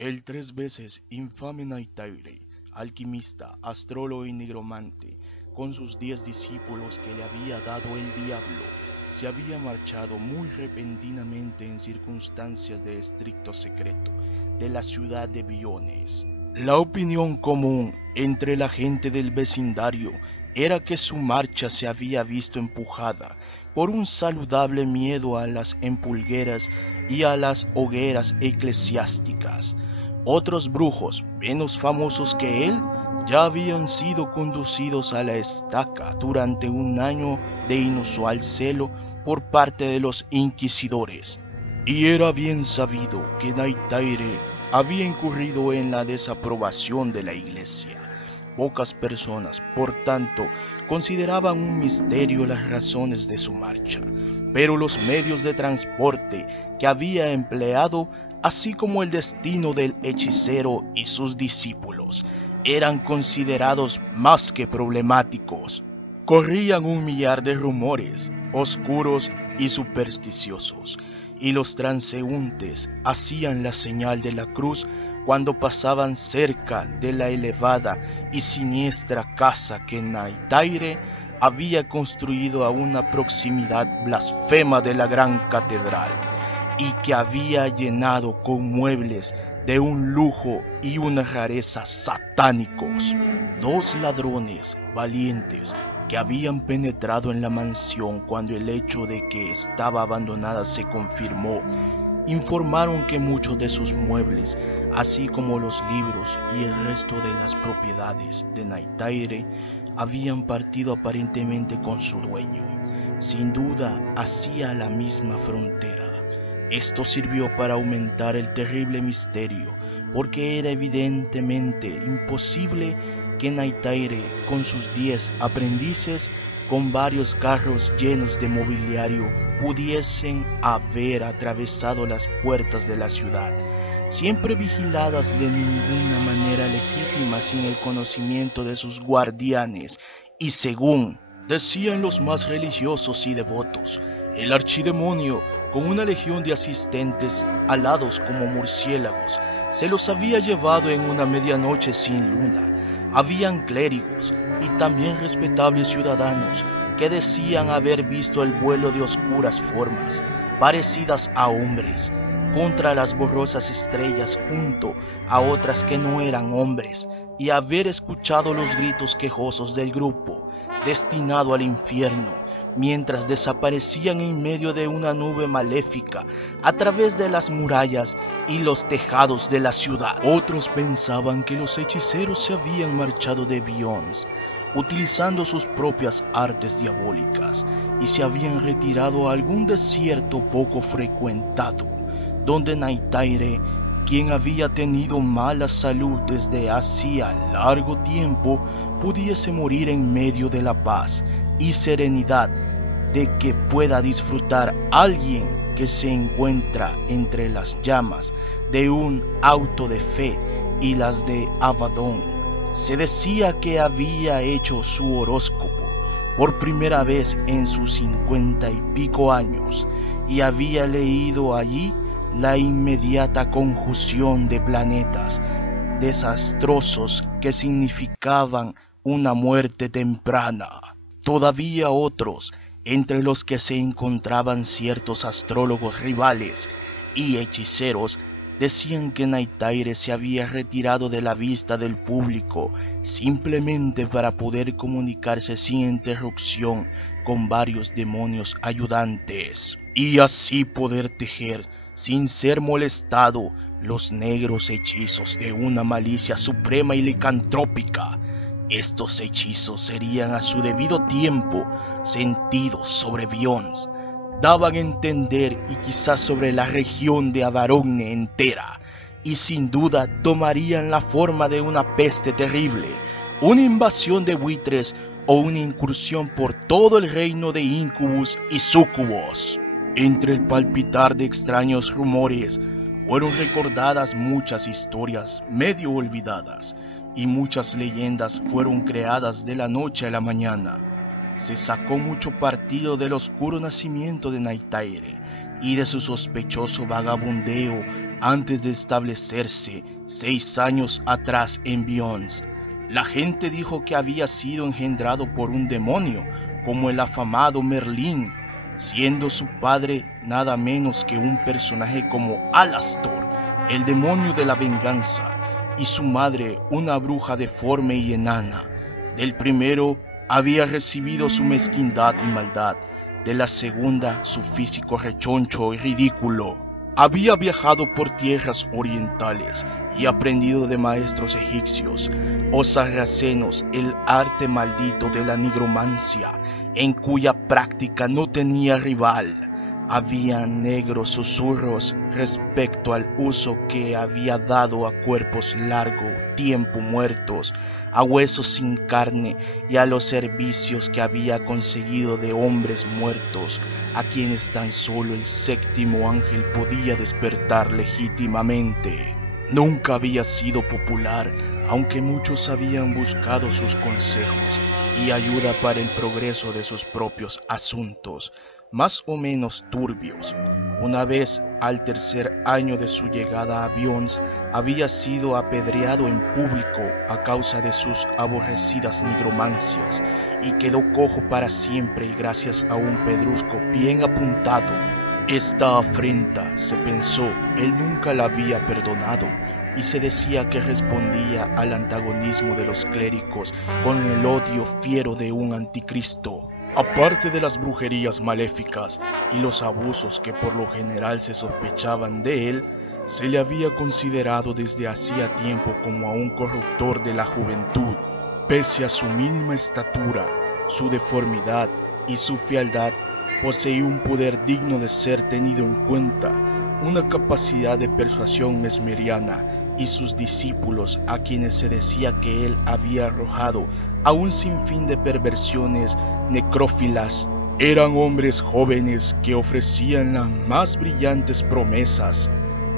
El 3 veces infame Naitaire, alquimista, astrólogo y nigromante, con sus 10 discípulos que le había dado el diablo, se había marchado muy repentinamente en circunstancias de estricto secreto de la ciudad de Biones. La opinión común entre la gente del vecindario era que su marcha se había visto empujada por un saludable miedo a las empulgueras y a las hogueras eclesiásticas. Otros brujos, menos famosos que él, ya habían sido conducidos a la estaca durante un año de inusual celo por parte de los inquisidores. Y era bien sabido que Naitaire había incurrido en la desaprobación de la iglesia. Pocas personas, por tanto, consideraban un misterio las razones de su marcha, pero los medios de transporte que había empleado, así como el destino del hechicero y sus discípulos, eran considerados más que problemáticos. Corrían un millar de rumores, oscuros y supersticiosos, y los transeúntes hacían la señal de la cruz cuando pasaban cerca de la elevada y siniestra casa que Naitaire había construido a una proximidad blasfema de la gran catedral, y que había llenado con muebles de un lujo y una rareza satánicos. Dos ladrones valientes que habían penetrado en la mansión cuando el hecho de que estaba abandonada se confirmó, informaron que muchos de sus muebles, así como los libros y el resto de las propiedades de Naitaire, habían partido aparentemente con su dueño, sin duda hacia la misma frontera. Esto sirvió para aumentar el terrible misterio, porque era evidentemente imposible que Naitaire, con sus 10 aprendices, con varios carros llenos de mobiliario, pudiesen haber atravesado las puertas de la ciudad, siempre vigiladas de ninguna manera legítima sin el conocimiento de sus guardianes, y según decían los más religiosos y devotos, el archidemonio, con una legión de asistentes alados como murciélagos, se los había llevado en una medianoche sin luna. Habían clérigos y también respetables ciudadanos que decían haber visto el vuelo de oscuras formas, parecidas a hombres, contra las borrosas estrellas junto a otras que no eran hombres, y haber escuchado los gritos quejosos del grupo destinado al infierno, mientras desaparecían en medio de una nube maléfica a través de las murallas y los tejados de la ciudad. Otros pensaban que los hechiceros se habían marchado de Biones, utilizando sus propias artes diabólicas, y se habían retirado a algún desierto poco frecuentado, donde Naitaire, quien había tenido mala salud desde hacía largo tiempo, pudiese morir en medio de la paz y serenidad de que pueda disfrutar alguien que se encuentra entre las llamas de un auto de fe y las de Abaddon. Se decía que había hecho su horóscopo por primera vez en sus 50 y pico años, y había leído allí la inmediata conjunción de planetas desastrosos que significaban una muerte temprana. Todavía otros, entre los que se encontraban ciertos astrólogos rivales y hechiceros, decían que Naitaire se había retirado de la vista del público simplemente para poder comunicarse sin interrupción con varios demonios ayudantes, y así poder tejer, sin ser molestado, los negros hechizos de una malicia suprema y licantrópica. Estos hechizos serían a su debido tiempo sentidos sobre Biones, daban a entender y quizás sobre la región de Abaronne entera, y sin duda tomarían la forma de una peste terrible, una invasión de buitres o una incursión por todo el reino de Incubus y Sucubos. Entre el palpitar de extraños rumores fueron recordadas muchas historias medio olvidadas, y muchas leyendas fueron creadas de la noche a la mañana. se sacó mucho partido del oscuro nacimiento de Naytaire y de su sospechoso vagabundeo antes de establecerse 6 años atrás en Byons. La gente dijo que había sido engendrado por un demonio, como el afamado Merlín, siendo su padre nada menos que un personaje como Alastor, el demonio de la venganza, y su madre una bruja deforme y enana. Del primero había recibido su mezquindad y maldad, de la segunda su físico rechoncho y ridículo. Había viajado por tierras orientales y aprendido de maestros egipcios o sarracenos el arte maldito de la nigromancia, en cuya práctica no tenía rival. Había negros susurros respecto al uso que había dado a cuerpos largo tiempo muertos, a huesos sin carne y a los servicios que había conseguido de hombres muertos, a quienes tan solo el séptimo ángel podía despertar legítimamente. Nunca había sido popular, aunque muchos habían buscado sus consejos y ayuda para el progreso de sus propios asuntos, más o menos turbios. Una vez, al tercer año de su llegada a Byons, había sido apedreado en público a causa de sus aborrecidas nigromancias y quedó cojo para siempre gracias a un pedrusco bien apuntado. Esta afrenta, se pensó, él nunca la había perdonado, y se decía que respondía al antagonismo de los clérigos con el odio fiero de un anticristo. Aparte de las brujerías maléficas y los abusos que por lo general se sospechaban de él, se le había considerado desde hacía tiempo como a un corruptor de la juventud. Pese a su mínima estatura, su deformidad y su fealdad, poseía un poder digno de ser tenido en cuenta, una capacidad de persuasión mesmeriana, y sus discípulos, a quienes se decía que él había arrojado a un sinfín de perversiones necrófilas, eran hombres jóvenes que ofrecían las más brillantes promesas.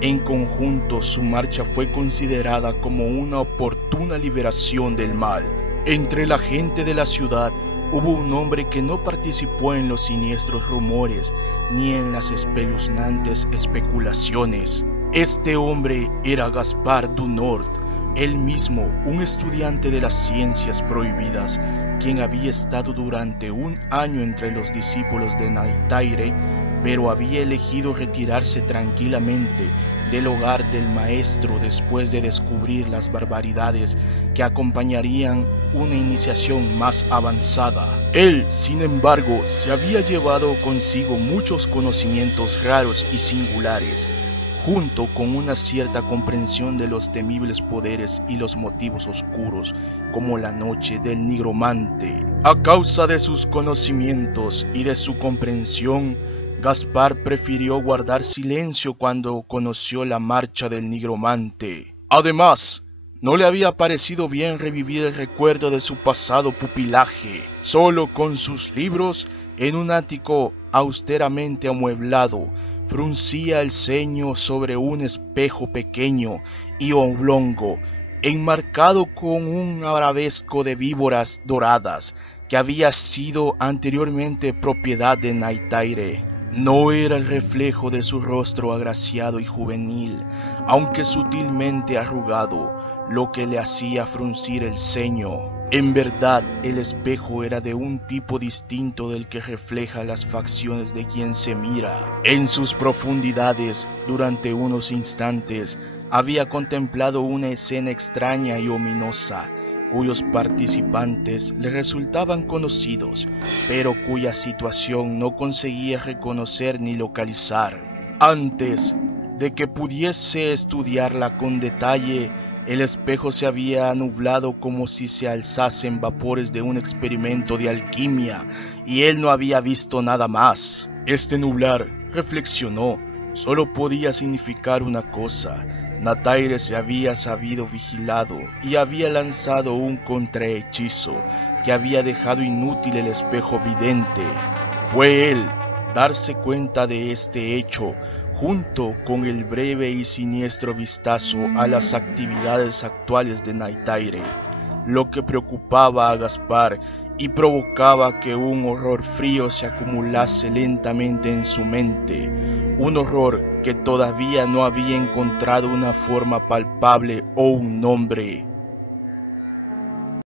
En conjunto, su marcha fue considerada como una oportuna liberación del mal. Entre la gente de la ciudad hubo un hombre que no participó en los siniestros rumores ni en las espeluznantes especulaciones. Este hombre era Gaspar du Nord, él mismo un estudiante de las ciencias prohibidas, quien había estado durante un año entre los discípulos de Naytaire, pero había elegido retirarse tranquilamente del hogar del maestro después de descubrir las barbaridades que acompañarían una iniciación más avanzada. Él, sin embargo, se había llevado consigo muchos conocimientos raros y singulares, junto con una cierta comprensión de los temibles poderes y los motivos oscuros, como la noche del nigromante. A causa de sus conocimientos y de su comprensión, Gaspar prefirió guardar silencio cuando conoció la marcha del nigromante. Además, no le había parecido bien revivir el recuerdo de su pasado pupilaje. Solo con sus libros, en un ático austeramente amueblado, fruncía el ceño sobre un espejo pequeño y oblongo, enmarcado con un arabesco de víboras doradas que había sido anteriormente propiedad de Naytaire. No era el reflejo de su rostro agraciado y juvenil, aunque sutilmente arrugado, lo que le hacía fruncir el ceño. En verdad, el espejo era de un tipo distinto del que refleja las facciones de quien se mira. En sus profundidades, durante unos instantes, había contemplado una escena extraña y ominosa, cuyos participantes le resultaban conocidos, pero cuya situación no conseguía reconocer ni localizar. Antes de que pudiese estudiarla con detalle, el espejo se había nublado como si se alzasen vapores de un experimento de alquimia, y él no había visto nada más. Este nublar, reflexionó, solo podía significar una cosa: Naytaire se había sabido vigilado y había lanzado un contrahechizo que había dejado inútil el espejo vidente. Fue él darse cuenta de este hecho, junto con el breve y siniestro vistazo a las actividades actuales de Naytaire, lo que preocupaba a Gaspar y provocaba que un horror frío se acumulase lentamente en su mente, un horror que todavía no había encontrado una forma palpable o un nombre.